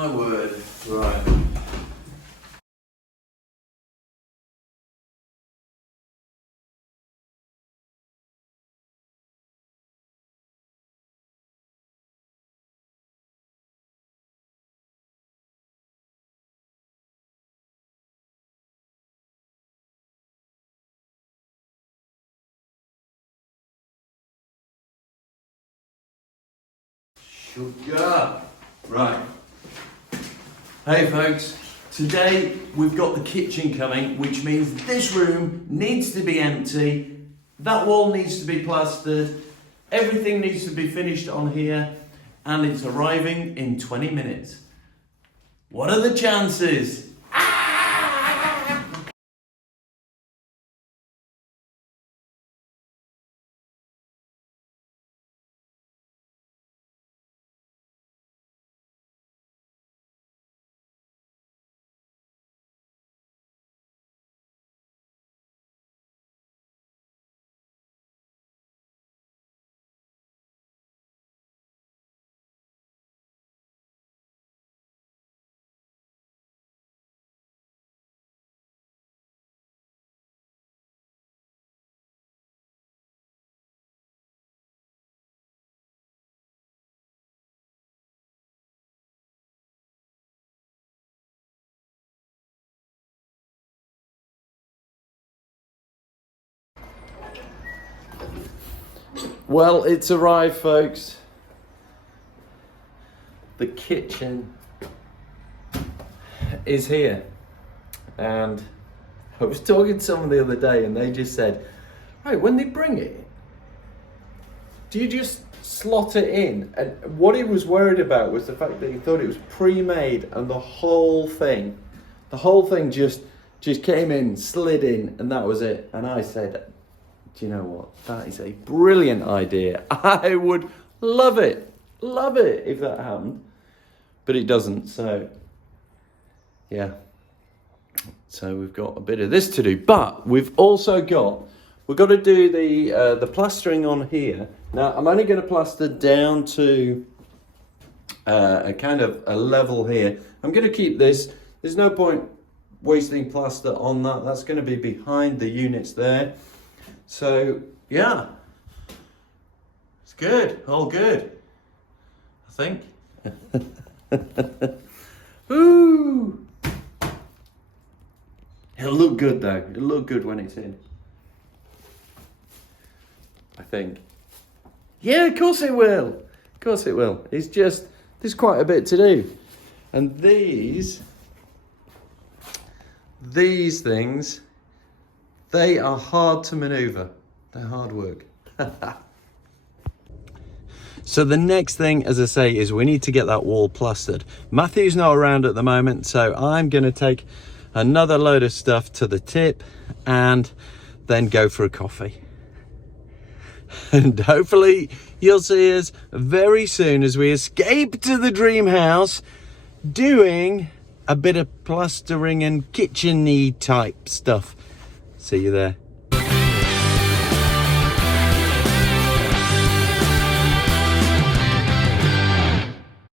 My word. Right. Sugar. Right. Hey folks, today we've got the kitchen coming, which means this room needs to be empty, that wall needs to be plastered, everything needs to be finished on here, and it's arriving in 20 minutes. What are the chances? Well, it's arrived, folks. The kitchen is here. And I was talking to someone the other day and they just said, right, when they bring it, do you just slot it in? And what he was worried about was the fact that he thought it was pre-made and the whole thing just came in, slid in, and that was it. And I said, do you know what? That is a brilliant idea. I would love it if that happened. But it doesn't, so yeah. So we've got a bit of this to do. But we've also got to do the plastering on here. Now, I'm only going to plaster down to a kind of a level here. I'm going to keep this. There's no point wasting plaster on that. That's going to be behind the units there. So, yeah, it's good, all good, I think. Ooh! It'll look good though, it'll look good when it's in. I think. Yeah, of course it will, of course it will. It's just, there's quite a bit to do. And these things, they are hard to maneuver. They're hard work. So the next thing, as I say, is we need to get that wall plastered. Matthew's not around at the moment, so I'm going to take another load of stuff to the tip and then go for a coffee. And hopefully you'll see us very soon as we escape to the dream house doing a bit of plastering and kitchen-y type stuff. See you there.